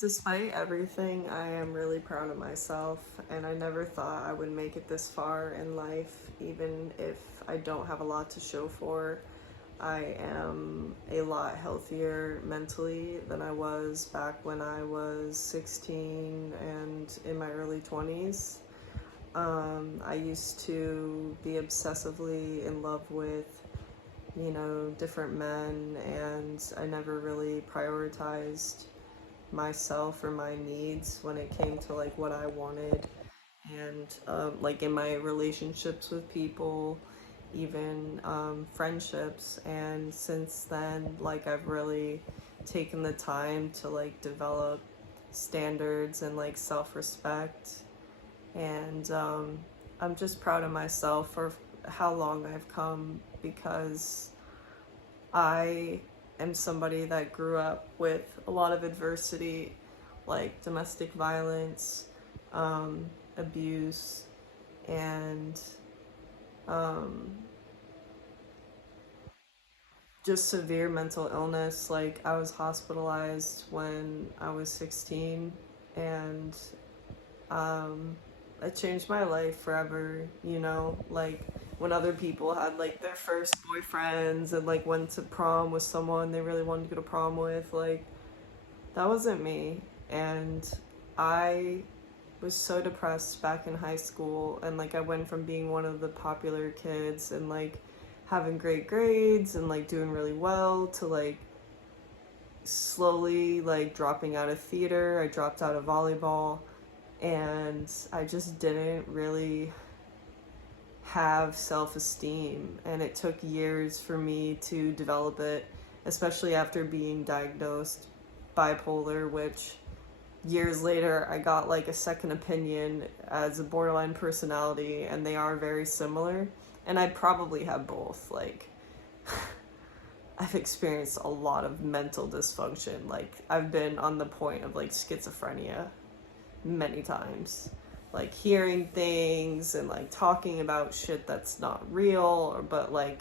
Despite everything, I am really proud of myself, and I never thought I would make it this far in life, even if I don't have a lot to show for. I am a lot healthier mentally than I was back when I was 16 and in my early 20s. I used to be obsessively in love with, different men, and I never really prioritized myself or my needs when it came to like what I wanted, and like in my relationships with people, even friendships. And since then, like I've really taken the time to like develop standards and like self-respect, and I'm just proud of myself for how long I've come, because I am somebody that grew up with a lot of adversity, like domestic violence, abuse, and um, just severe mental illness. Like, I was hospitalized when I was 16, and um, it changed my life forever, like when other people had like their first boyfriends and like went to prom with someone they really wanted to go to prom with, like that wasn't me. And I was so depressed back in high school, and like I went from being one of the popular kids and like having great grades and like doing really well to like slowly like dropping out of theater. I dropped out of volleyball, and I just didn't really have self-esteem, and it took years for me to develop it, especially after being diagnosed bipolar, which years later I got like a second opinion as a borderline personality, and they are very similar, and I probably have both. Like I've experienced a lot of mental dysfunction. Like I've been on the point of like schizophrenia many times, like hearing things and like talking about shit that's not real, or but like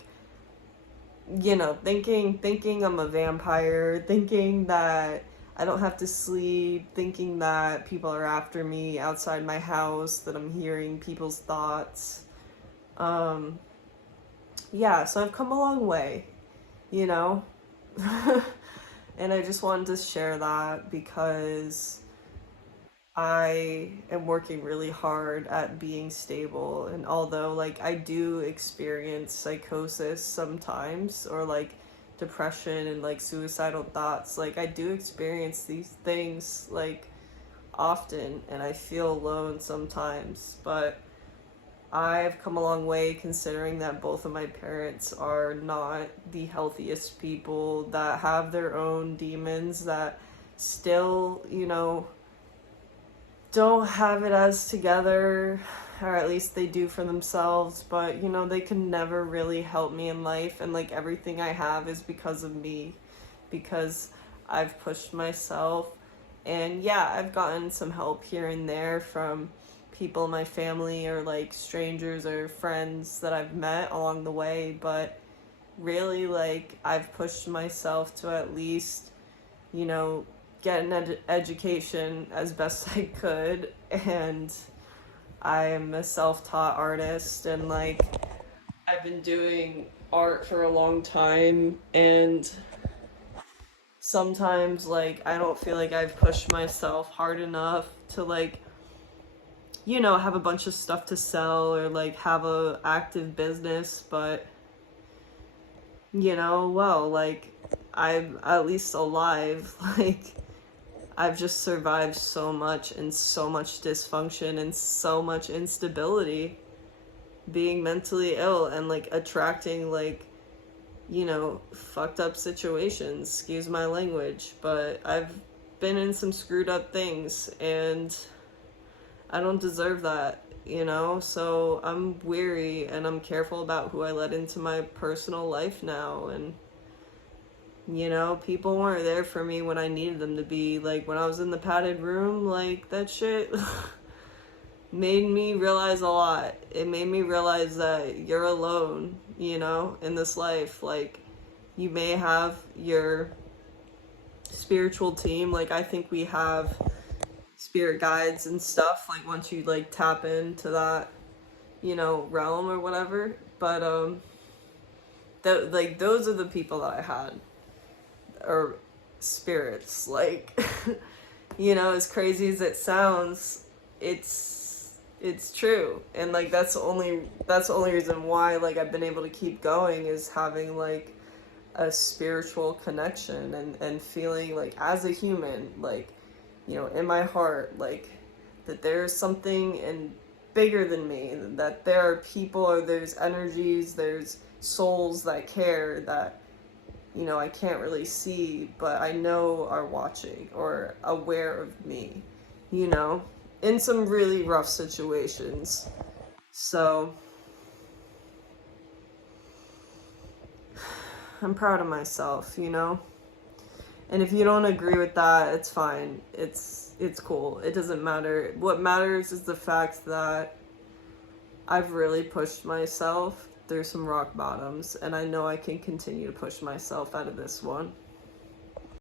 thinking I'm a vampire, thinking that I don't have to sleep, thinking that people are after me outside my house, that I'm hearing people's thoughts. um yeah, so I've come a long way, you know and I just wanted to share that because I am working really hard at being stable. And although like I do experience psychosis sometimes, or like depression and like suicidal thoughts, like I do experience these things like often, and I feel alone sometimes. But I've come a long way, considering that both of my parents are not the healthiest people, that have their own demons, that still, don't have it as together, or at least they do for themselves. But they can never really help me in life, and like everything I have is because of me, because I've pushed myself. And yeah, I've gotten some help here and there from people in my family, or like strangers or friends that I've met along the way, but really, like, I've pushed myself to at least, you know, get an education as best I could. And I am a self-taught artist, and like I've been doing art for a long time, and sometimes like I don't feel like I've pushed myself hard enough to like have a bunch of stuff to sell, or like have a active business. But well, like I'm at least alive. Like I've just survived so much, and so much dysfunction, and so much instability, being mentally ill, and like attracting like fucked up situations, excuse my language. But I've been in some screwed up things, and I don't deserve that, so I'm weary, and I'm careful about who I let into my personal life now. And people weren't there for me when I needed them to be. Like when I was in the padded room, like that shit made me realize a lot. It made me realize that you're alone, in this life. Like you may have your spiritual team. Like, I think we have spirit guides and stuff, like, once you, like, tap into that, you know, realm or whatever. But, like, those are the people that I had, or spirits. Like, you know, as crazy as it sounds, it's true. And, like, that's the only reason why, like, I've been able to keep going, is having, like, a spiritual connection, and feeling like, as a human, like, you know, in my heart, like, that there's something and bigger than me, that there are people, or there's energies, there's souls that care, that, you know, I can't really see, but I know are watching or aware of me, you know, in some really rough situations. So I'm proud of myself, you know? And if you don't agree with that, it's fine. It's cool. It doesn't matter. What matters is the fact that I've really pushed myself through some rock bottoms, and I know I can continue to push myself out of this one.